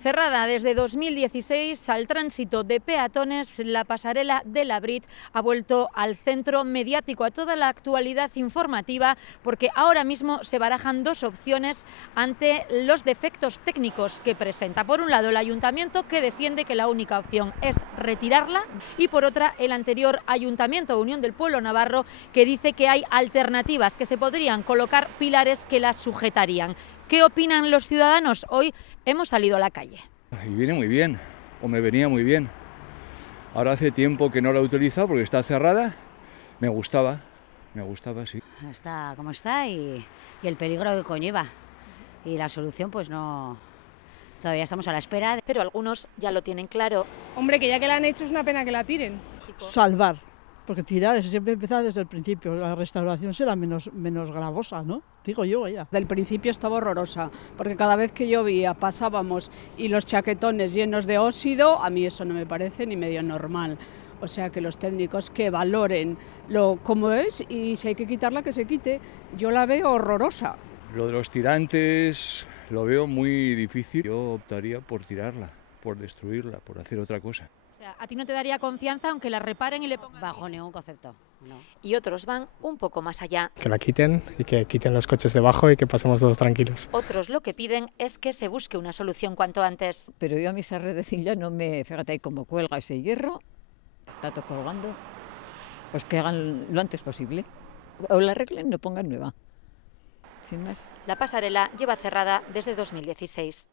Cerrada desde 2016 al tránsito de peatones, la pasarela de la Brit ha vuelto al centro mediático, a toda la actualidad informativa, porque ahora mismo se barajan dos opciones ante los defectos técnicos que presenta. Por un lado, el ayuntamiento, que defiende que la única opción es retirarla, y por otra, el anterior ayuntamiento, Unión del Pueblo Navarro, que dice que hay alternativas, que se podrían colocar pilares que las sujetarían. ¿Qué opinan los ciudadanos? Hoy hemos salido a la calle. Y viene muy bien, o me venía muy bien. Ahora hace tiempo que no la he utilizado porque está cerrada. Me gustaba, sí. Está como está y el peligro que conlleva. Y la solución, pues no. Todavía estamos a la espera. Pero algunos ya lo tienen claro. Hombre, que ya que la han hecho es una pena que la tiren. Salvar, porque tirar es siempre empezar desde el principio. La restauración será menos gravosa, ¿no? Digo yo, ya. Del principio estaba horrorosa, porque cada vez que llovía pasábamos y los chaquetones llenos de óxido, a mí eso no me parece ni medio normal. O sea, que los técnicos que valoren lo como es y si hay que quitarla, que se quite. Yo la veo horrorosa. Lo de los tirantes lo veo muy difícil. Yo optaría por tirarla, por destruirla, por hacer otra cosa. O sea, ¿a ti no te daría confianza aunque la reparen y le pongan? Bajo ningún concepto, no. Y otros van un poco más allá. Que la quiten y que quiten los coches debajo y que pasemos todos tranquilos. Otros lo que piden es que se busque una solución cuanto antes. Pero yo a mi esa redecilla no me... Fíjate cómo cuelga ese hierro, está todo colgando, pues que hagan lo antes posible. O la arreglen, no pongan nueva. Sin más. La pasarela lleva cerrada desde 2016.